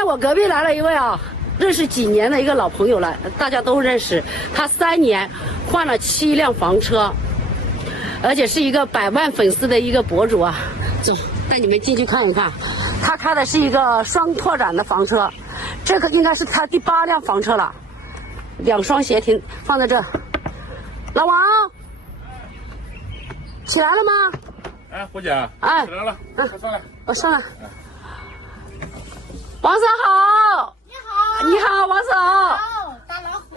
天我隔壁来了一位啊，认识几年的一个老朋友了，大家都认识。他3年换了7辆房车，而且是一个100万粉丝的一个博主啊。走，带你们进去看一看。他开的是一个双拓展的房车，这个应该是他第8辆房车了，2双协停放在这。老王，起来了吗？哎，胡姐，哎，起来了，快上来，我上来。王嫂好，你好，你好，王嫂。好，大老虎。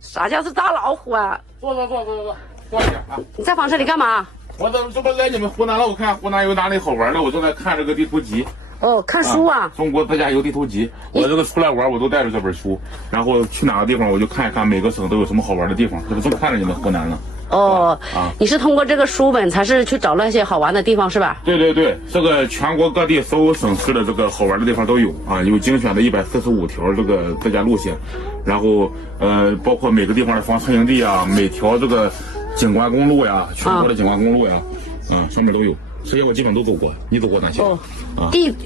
啥叫是大老虎啊？坐一下啊。你在房车里干嘛？我这不来你们湖南了？我看湖南有哪里好玩的，我正在看这个地图集。哦，看书啊。中国自驾游地图集，我这个出来玩我都带着这本书，然后去哪个地方我就看一看每个省都有什么好玩的地方，这不正看着你们湖南呢。哦，你是通过这个书本才是去找那些好玩的地方是吧？对对对，这个全国各地所有省市的这个好玩的地方都有啊，有精选的145条这个自驾路线，然后包括每个地方的房车营地啊，每条这个景观公路呀，全国的景观公路呀，上面都有。这些我基本都走过，你走过哪些？哦，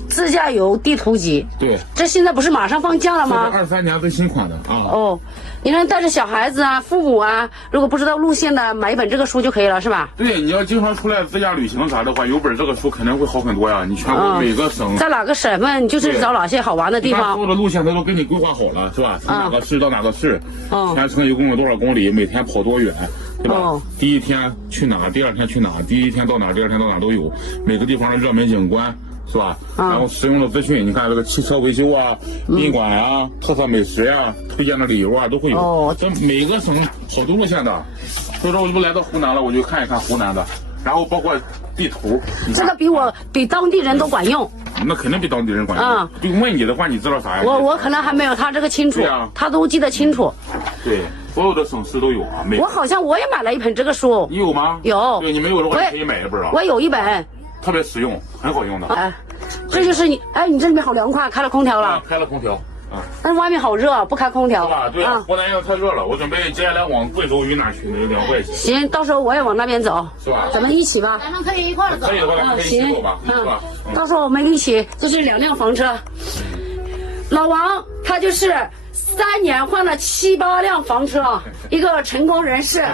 自驾游地图集。对，这现在不是马上放假了吗？这是23年最新款的啊。哦，你能带着小孩子啊、父母啊，如果不知道路线的，买一本这个书就可以了，是吧？对，你要经常出来自驾旅行啥的话，有本这个书肯定会好很多呀。你全国每个省，在哪个省份就是找哪些好玩的地方。所有的路线它都给你规划好了，是吧？从哪个市到哪个市，全程一共有多少公里，每天跑多远。对吧？第一天去哪，第二天去哪，第一天到哪，第二天到哪都有，每个地方的热门景观，是吧？然后实用的资讯，你看这个汽车维修啊、宾馆啊、特色美食呀、推荐的旅游啊都会有。这每个省好多路线的，所以说我这不来到湖南了，我就看一看湖南的，然后包括地图。这个比当地人都管用。那肯定比当地人管用。就问你的话，你知道啥呀？我可能还没有他这个清楚。对啊，他都记得清楚。对。所有的省市都有啊，我好像我也买了一本这个书。你有吗？有。对，你没有的话可以买一本啊。我有一本，特别实用，很好用的。哎，这就是你，哎，你这里面好凉快，开了空调了。开了空调。但是外面好热，不开空调。是吧？对啊，湖南要太热了，我准备接下来往贵州云南去凉快些。行，到时候我也往那边走，是吧？咱们一起吧。咱们可以一块儿走。可以的话，咱们可以一起走吧，是吧？到时候我们一起，这是2辆房车。老王他就是3年换了7、8辆房车，一个成功人士。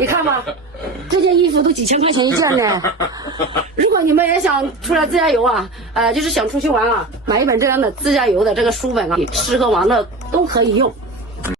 你看吧，这件衣服都几千块钱一件呢。如果你们也想出来自驾游啊，就是想出去玩啊，买一本这样的自驾游的这个书本啊，吃喝玩乐都可以用。